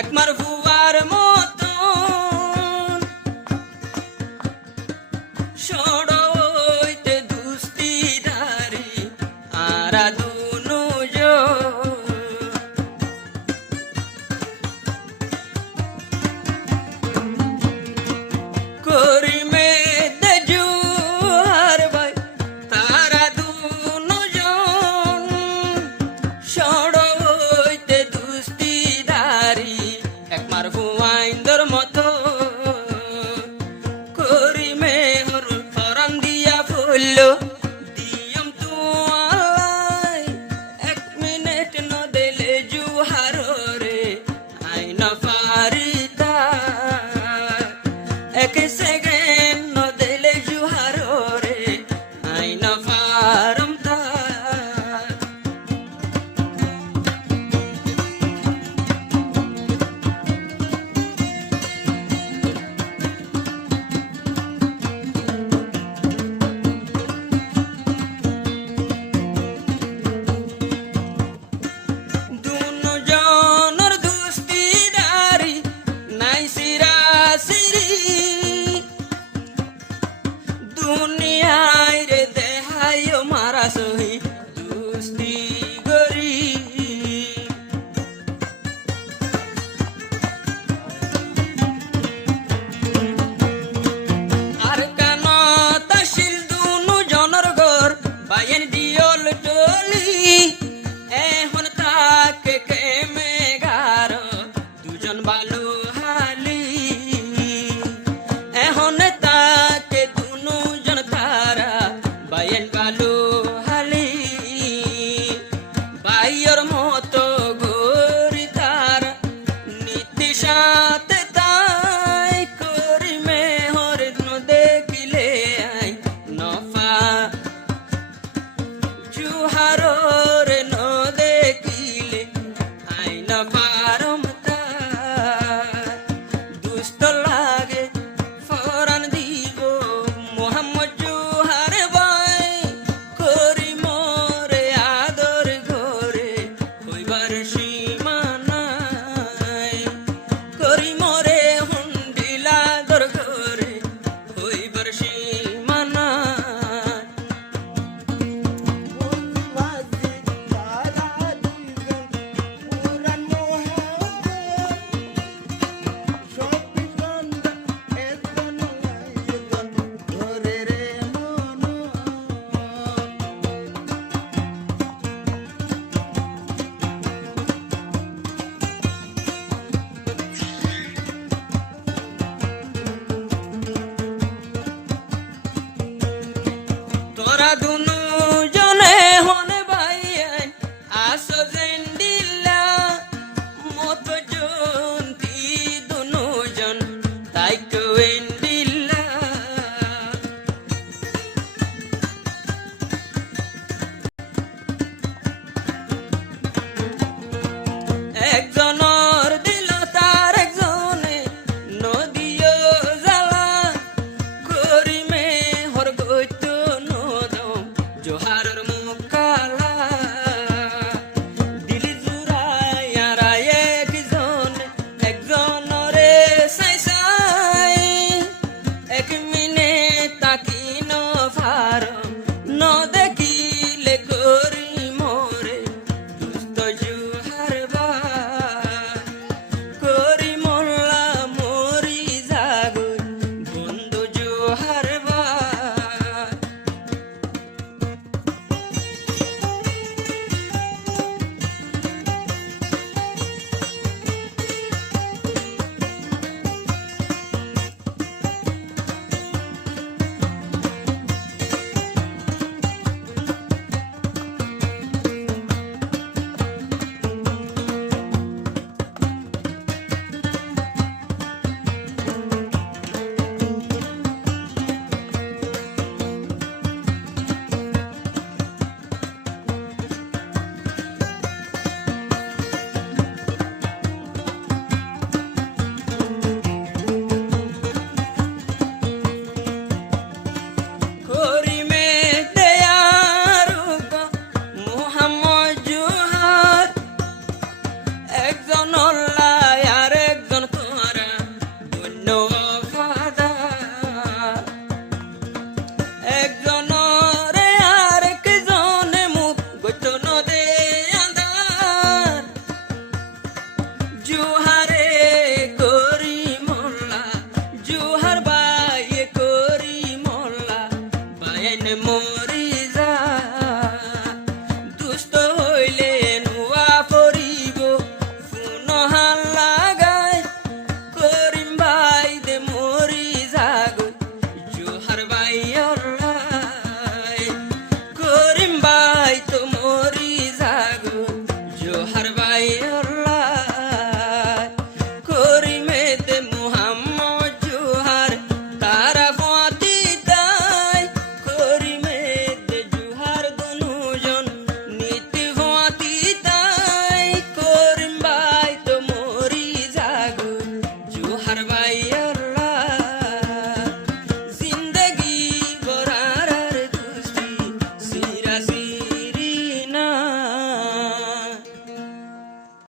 একমার ভুয়ার মতন সড়ইতে দুস্তিদারি আরা দুনো করিমে দেজুয়ার ভাই তারা দুনো সড়ইতে দুস্তিদারি একমার ভুয়াইন্দর মতো করিমে হর ফরান দিয়া ফুলল দিয়ম তুয়ালাই 1 মিনিট ন দিলে জুহার রে আইনা ফারিতা 1 সেকেন্ড ন দিলে জুহার রে আইনা ফারমতা দুনো জনের দুস্তিদারি নাই সিরাসিরি দুনিয়ায় রে দেহায় মারা সহি দুস্তি গরি আর কেন তহসিল দুনো জনের ঘর বাইন দিয়ল টলি এখন তাকে কেমে গার দুজন বালু হালি এখন তাকে দুনো জন তারা বাইন বালু হালি বাইয়ের মতো গরি তারা নীতি সাথে তাই করি মেহর দেখিলে আই নফা জুহারর ন দেখিলে আইনা ফারমতা দুষ্ট লাগে ফরান দিব মোহাম্মদ জুহার ভাই করি মোরে আদর ঘরে হইবার সীমানাই করি মোরে হুন্ডিলা দর ঘরে হইবার সীমানাই જો